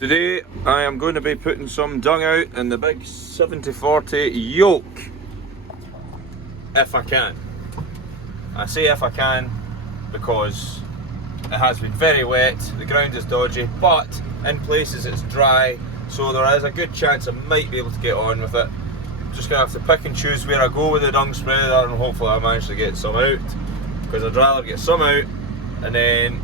Today I am going to be putting some dung out in the big 7040 yoke, if I can. I say if I can because it has been very wet, the ground is dodgy, but in places it's dry, so there is a good chance I might be able to get on with it. I'm just going to have to pick and choose where I go with the dung spreader, and hopefully I manage to get some out, because I'd rather get some out and then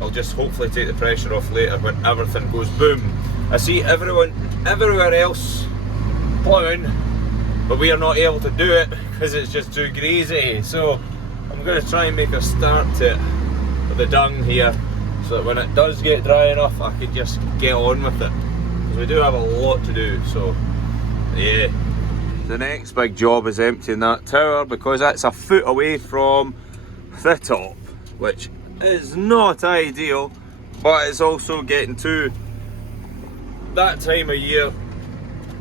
I'll just hopefully take the pressure off later when everything goes boom. I see everyone everywhere else ploughing, but we are not able to do it because it's just too greasy. So I'm going to try and make a start to it with the dung here, so that when it does get dry enough I can just get on with it, because we do have a lot to do. So yeah, the next big job is emptying that tower, because that's a foot away from the top, which is not ideal, but it's also getting to that time of year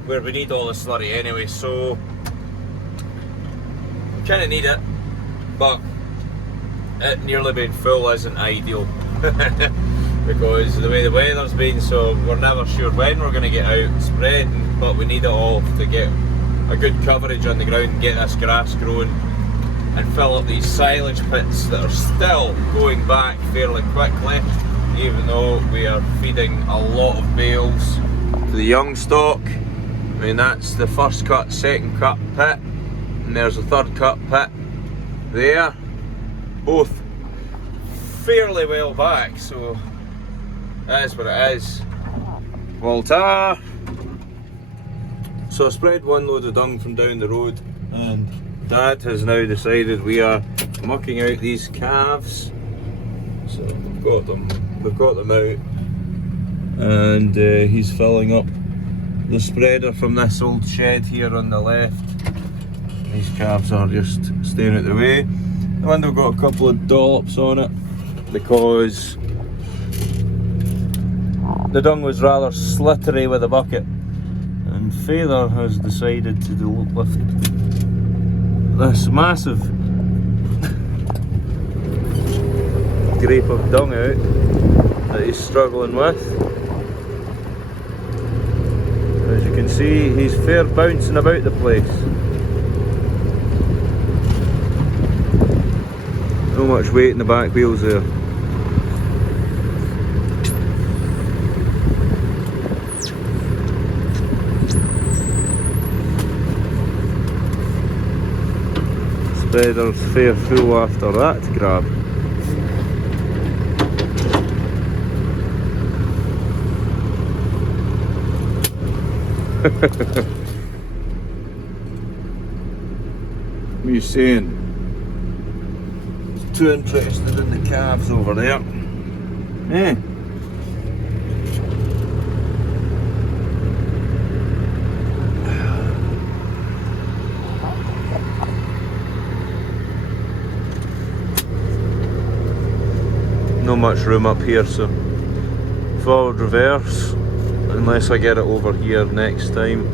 where we need all the slurry anyway, so we kind of need it, but it nearly being full isn't ideal because of the way the weather's been, so we're never sure when we're going to get out spreading, but we need it all to get a good coverage on the ground and get this grass growing and fill up these silage pits that are still going back fairly quickly, even though we are feeding a lot of bales to the young stock. I mean, that's the first cut, second cut pit, and there's a third cut pit there, both fairly well back, so that is what it is. Volta! So I spread one load of dung from down the road, and Dad has now decided we are mucking out these calves. So we've got them out, and he's filling up the spreader from this old shed here on the left. These calves are just staying out the way. The window got a couple of dollops on it because the dung was rather slippery with the bucket, and Father has decided to lift this massive grape of dung out that he's struggling with. As you can see, he's fair bouncing about the place. Not much weight in the back wheels there. Spreader's fair full after that grab. What are you saying? Too interested in the calves over there. Eh? Not much room up here, so forward reverse, unless I get it over here next time.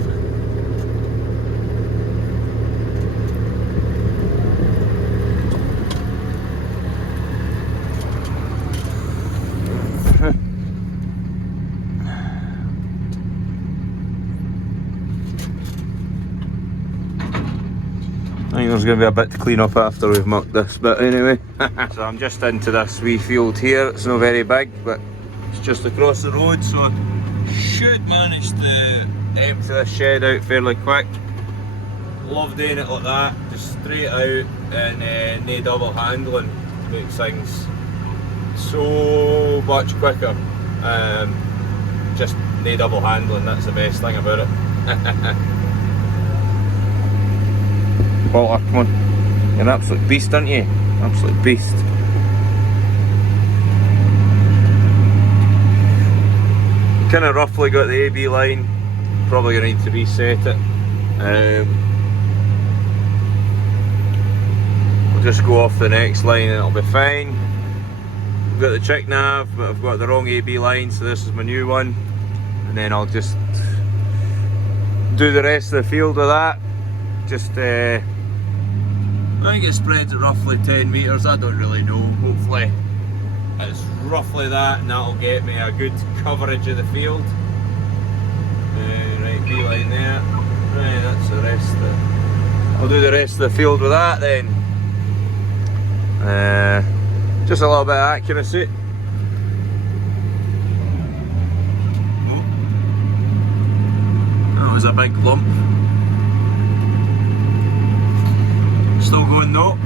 I think there's going to be a bit to clean up after we've mucked this bit anyway. So I'm just into this wee field here. It's not very big, but it's just across the road, so I should manage to empty this shed out fairly quick. Love doing it like that, just straight out, and no double handling to make things so much quicker. Just no double handling, that's the best thing about it. Walter, come on. You're an absolute beast, aren't you? Absolute beast. Kind of roughly got the AB line. Probably going to need to reset it. We'll just go off the next line and it'll be fine. I've got the chick nav, but I've got the wrong AB line, so this is my new one. And then I'll just do the rest of the field with that. Just I think it spreads at roughly 10 metres, I don't really know. Hopefully it's roughly that, and that'll get me a good coverage of the field. Right, beeline there. Right, that's the rest. I'll do the rest of the field with that then. Just a little bit of accuracy. Oh, that was a big lump. Still going though.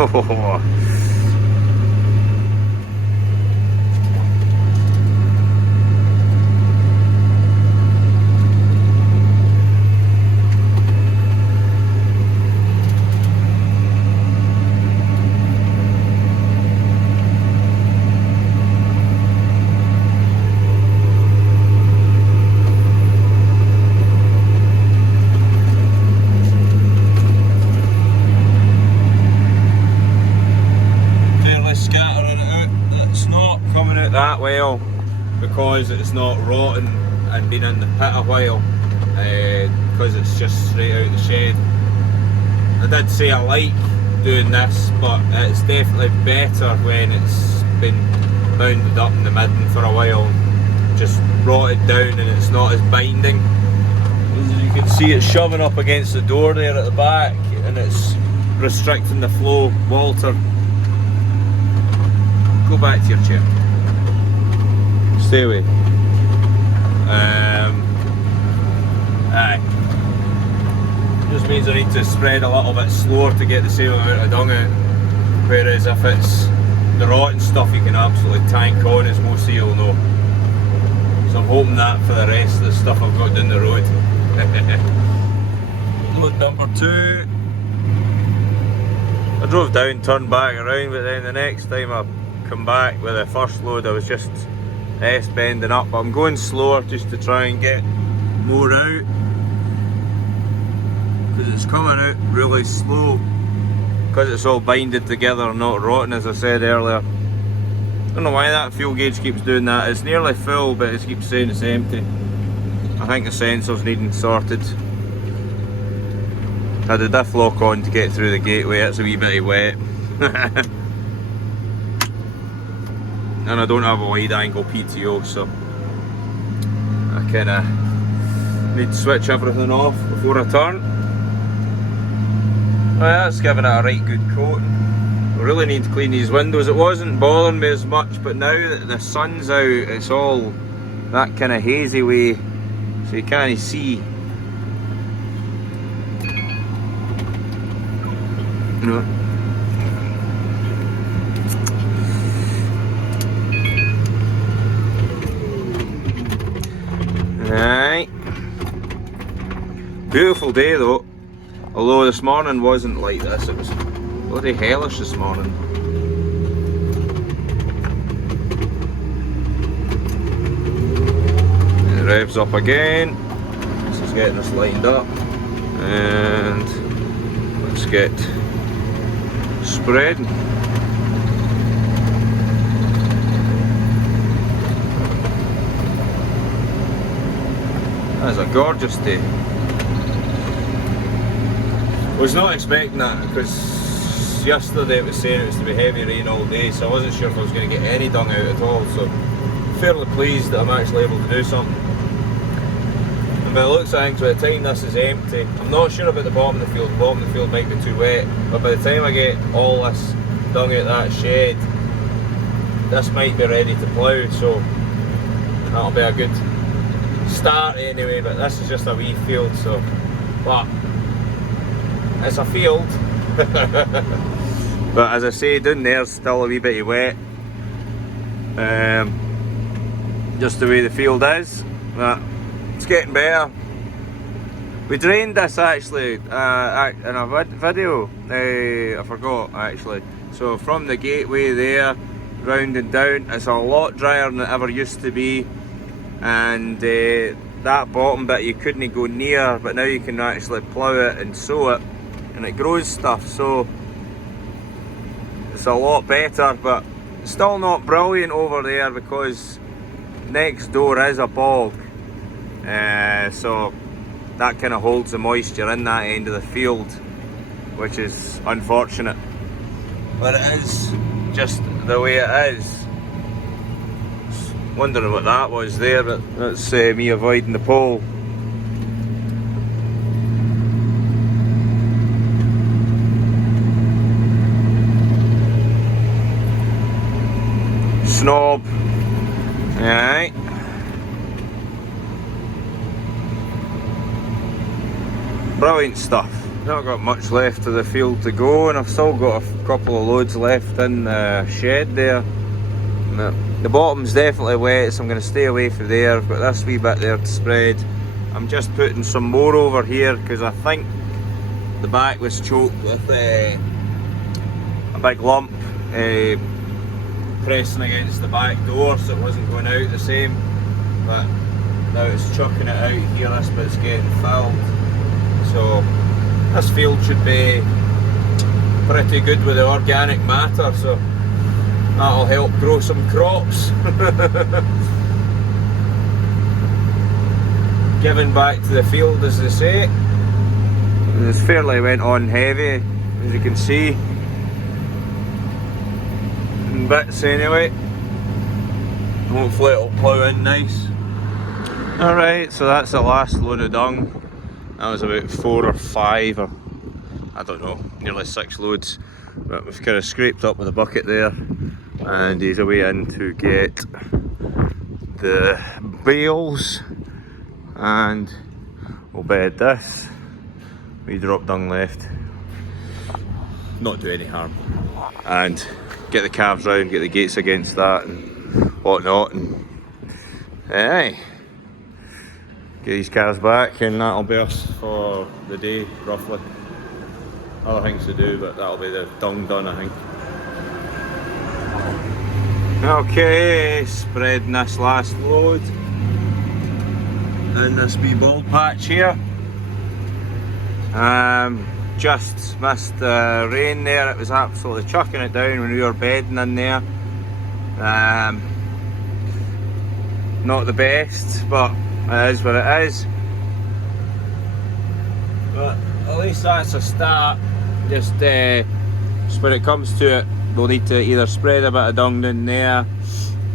Oh. That well, because it's not rotten and been in the pit a while, because it's just straight out the shed. I did say I like doing this, but it's definitely better when it's been bounded up in the midden for a while, just rotted down, and it's not as binding. As you can see, it's shoving up against the door there at the back, and it's restricting the flow. Walter, go back to your chair. Stay away. Aye. Just means I need to spread a little bit slower to get the same amount of dung out. Whereas if it's the rotten stuff, you can absolutely tank on, as most of you'll know. So I'm hoping that for the rest of the stuff I've got down the road. Load number 2. I drove down, turned back around, but then the next time I come back with the first load, I was just S-bending up, but I'm going slower just to try and get more out, because it's coming out really slow, because it's all binded together, not rotten, as I said earlier. I don't know why that fuel gauge keeps doing that. It's nearly full, but it keeps saying it's empty. I think the sensor's needing sorted. I had the diff lock on to get through the gateway. It's a wee bit wet. And I don't have a wide angle PTO, so I kinda need to switch everything off before I turn. Well, that's giving it a right good coat. I really need to clean these windows. It wasn't bothering me as much, but now that the sun's out, it's all that kind of hazy way, so you can't see. No. Right. Beautiful day though. Although this morning wasn't like this, it was bloody hellish this morning. It revs up again. This is getting us lined up. And let's get spreading. That's a gorgeous day. I was not expecting that, because yesterday it was saying it was to be heavy rain all day, so I wasn't sure if I was going to get any dung out at all, so fairly pleased that I'm actually able to do something. And by the looks of things, by the time this is empty, I'm not sure about the bottom of the field. The bottom of the field might be too wet, but by the time I get all this dung out that shed, this might be ready to plough, so that'll be a good start anyway. But this is just a wee field, so but it's a field. But as I say, down there's still a wee bit wet, just the way the field is, but it's getting better. We drained this actually in a video, I forgot actually. So from the gateway there, round and down, it's a lot drier than it ever used to be, and that bottom bit you couldn't go near, but now you can actually plough it and sow it, and it grows stuff, so it's a lot better, but still not brilliant over there because next door is a bog, so that kind of holds the moisture in that end of the field. which is unfortunate. But it is just the way it is. Wondering what that was there, but that's me avoiding the pole. Snob. Alright. Brilliant stuff. Not got much left of the field to go, and I've still got a couple of loads left in the shed there. The bottom's definitely wet, so I'm going to stay away from there. I've got this wee bit there to spread. I'm just putting some more over here because I think the back was choked with a big lump pressing against the back door, so it wasn't going out the same. But now it's chucking it out here, this bit's getting filled. So this field should be pretty good with the organic matter, so that'll help grow some crops. Giving back to the field, as they say. And it's fairly went on heavy, as you can see. In bits anyway. Hopefully it'll plough in nice. Alright, so that's the last load of dung. That was about 4 or 5, or I don't know, nearly 6 loads. But we've kind of scraped up with a bucket there, and he's away in to get the bales, and we'll bed this. We drop dung left, not do any harm, and get the calves round, get the gates against that and whatnot, and aye, get these calves back, and that'll be us for the day roughly. Other things to do, but that'll be the dung done, I think. Okay, spreading this last load in this wee bald patch here. Just missed the rain there. It was absolutely chucking it down when we were bedding in there. Not the best, but it is what it is. But at least that's a start. Just when it comes to it, we'll need to either spread a bit of dung in there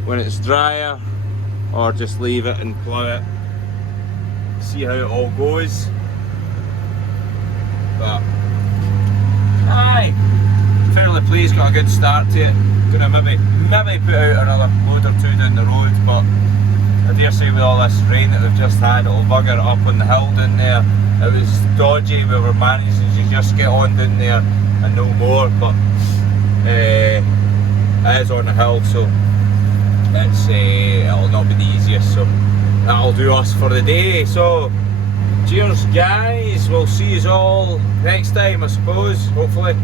when it's drier, or just leave it and plough it. See how it all goes. But aye, fairly pleased, got a good start to it. Gonna maybe put out another load or 2 down the road, but I dare say with all this rain that we've just had, it'll bugger it up on the hill down there. It was dodgy, we were managing to just get on down there and no more, but it is on the hill, so it's it'll not be the easiest, so that'll do us for the day. So cheers guys, we'll see you all next time, I suppose, hopefully.